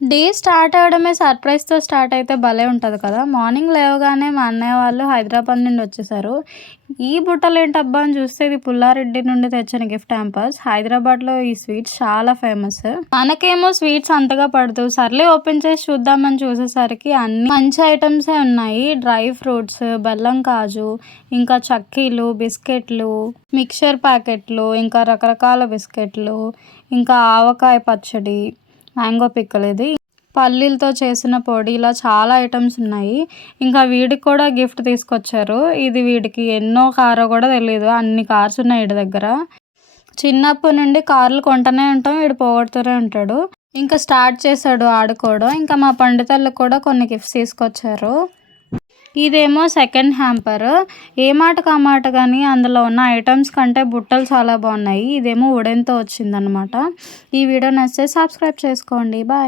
Day start అవ్వడమే సర్ప్రైజ్‌తో start అయితే భలే ఉంటది కదా! మార్నింగ్ లేవగానే మా అన్నయ్య వాళ్ళు హైదరాబాద్ నుండి వచ్చేసారు. ఈ బుట్టలేంటబ్బా అని చూస్తే ఇది పుల్లారెడ్డి నుండి తెచ్చిన గిఫ్ట్ హ్యాంపర్స్. హైదరాబాద్‌లో ఈ స్వీట్స్ చాలా ఫేమస్. మనకేమో స్వీట్స్ అంతగా పడదు. సర్లే ఓపెన్ చేసి చూద్దామని చూసేసరికి అన్నీ మంచి ఐటెమ్సే ఉన్నాయి. డ్రై ఫ్రూట్స్, బెల్లం కాజు, ఇంకా చక్కీలు, బిస్కెట్‌లు, మిక్చర్ ప్యాకెట్లు, ఇంకా రకరకాల బిస్కెట్‌లు, ఇంకా ఆవకాయ పచ్చడి, మ్యాంగో పిక్కల్ ఇది. పల్లీలతో చేసిన పొడి ఇలా చాలా ఐటెమ్స్ ఉన్నాయి. ఇంకా వీడికి కూడా గిఫ్ట్ తీసుకొచ్చారు. ఇది వీడికి ఎన్నో కారో కూడా తెలీదు. అన్ని కార్స్ ఉన్నాయి వీడి దగ్గర. చిన్నప్పటి నుండి కార్లు కొంటూనే ఉంటాం. వీడు పోగొడుతూనే ఉంటాడు. ఇంకా స్టార్ట్ చేశాడు ఆడుకోవడం. ఇంకా మా పండితోళ్ళకి కూడా కొన్ని గిఫ్ట్స్ తీసుకొచ్చారు. ఇదేమో సెకండ్ హ్యాంపర్. ఏ మాటకు ఆ మాట గానీ అందులో ఉన్న ఐటెమ్స్ కంటే బుట్టలు చాలా బాగున్నాయి. ఇదేమో వుడెన్‌తో వచ్చిందనమాట. ఈ వీడియో నచ్చితే సబ్స్క్రైబ్ చేసుకోండి. బాయ్.